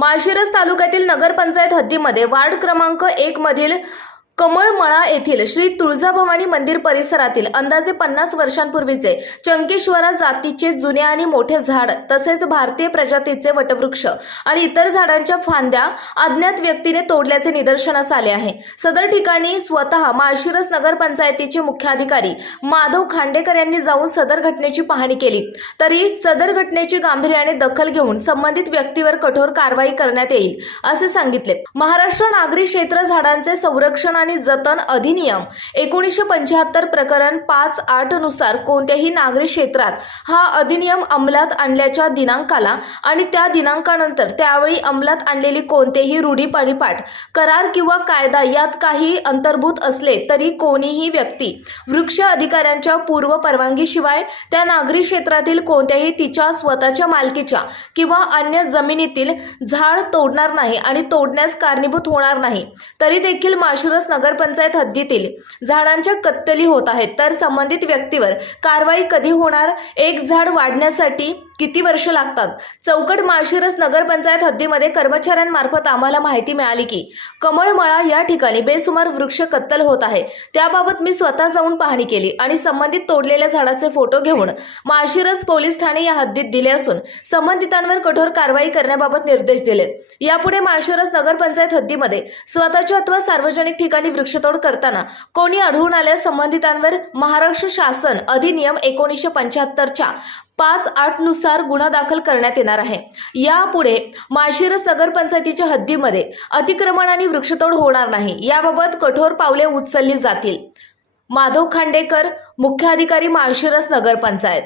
माळशिरस तालुक्यातील नगरपंचायत हद्दीमध्ये वार्ड क्रमांक एक मधील कमळमळा येथील श्री तुळजाभवानी मंदिर परिसरातील अंदाजे पन्नास वर्षांपूर्वीचे चंकेश्वरा जातीचे जुने आणि मोठे झाड तसेच भारतीय प्रजातीचे वटवृक्ष आणि इतर झाडांच्या फांद्या अज्ञात व्यक्तीने तोडल्याचे निदर्शनास आले आहे. सदर ठिकाणी स्वतः माळशिरस नगरपंचायतीचे मुख्याधिकारी माधव खांडेकर यांनी जाऊन सदर घटनेची पाहणी केली. तरी सदर घटनेची गांभीर्याने दखल घेऊन संबंधित व्यक्तीवर कठोर कारवाई करण्यात येईल असे सांगितले. महाराष्ट्र नागरी क्षेत्र झाडांचे संरक्षण आणि जतन अधिनियम. एकोणीसशे पंच्याहत्तर प्रकरण पाच आठनुसार कोणत्याही नागरी क्षेत्रात हा अधिनियम अंमलात आणल्याच्या दिनांकाला आणि त्या दिनांकानंतर त्यावेळी अंमलात आणलेली कोणतेही रूढी परिपाठ करार किंवा कायदा यात काही अंतर्भूत असले तरी कोणीही व्यक्ती वृक्ष अधिकाऱ्यांच्या पूर्व परवानगीशिवाय त्या नागरी क्षेत्रातील कोणत्याही तिच्या स्वतःच्या मालकीच्या किंवा अन्य जमिनीतील झाड तोडणार नाही आणि तोडण्यास कारणीभूत होणार नाही. तरी देखील माशुरस नगरपंचायत हद्दीतील झाडांच्या कत्तली होत आहेत. तर संबंधित व्यक्तीवर कारवाई कधी होणार? एक झाड वाढण्यासाठी किती वर्ष लागतात? चौकट माळशिरस नगरपंचायत हद्दीमध्ये कर्मचाऱ्यांमार्फत आम्हाला माहिती मिळाली की कमळमळा या ठिकाणी बेसुमार वृक्ष कत्तल होत आहे. त्याबाबत मी स्वतः जाऊन पाहणी केली आणि संबंधित तोडलेल्या झाडाचे फोटो घेऊन माळशिरस पोलीस ठाणे या हद्दीत दिले असून संबंधितांवर कठोर कारवाई करण्याबाबत निर्देश दिले. यापुढे माळशिरस नगरपंचायत हद्दीमध्ये स्वतःच्या अथवा सार्वजनिक ठिकाणी वृक्षतोड करताना कोणी आढळून आल्यास संबंधितांवर महाराष्ट्र शासन अधिनियम एकोणीसशे पंच्याहत्तरच्या पाच आठनुसार गुन्हा दाखल करण्यात येणार आहे. यापुढे माळशिरस नगरपंचायतीच्या हद्दीमध्ये अतिक्रमण आणि वृक्षतोड होणार नाही. याबाबत कठोर पावले उचलली जातील. माधव खांडेकर मुख्याधिकारी माळशिरस नगरपंचायत.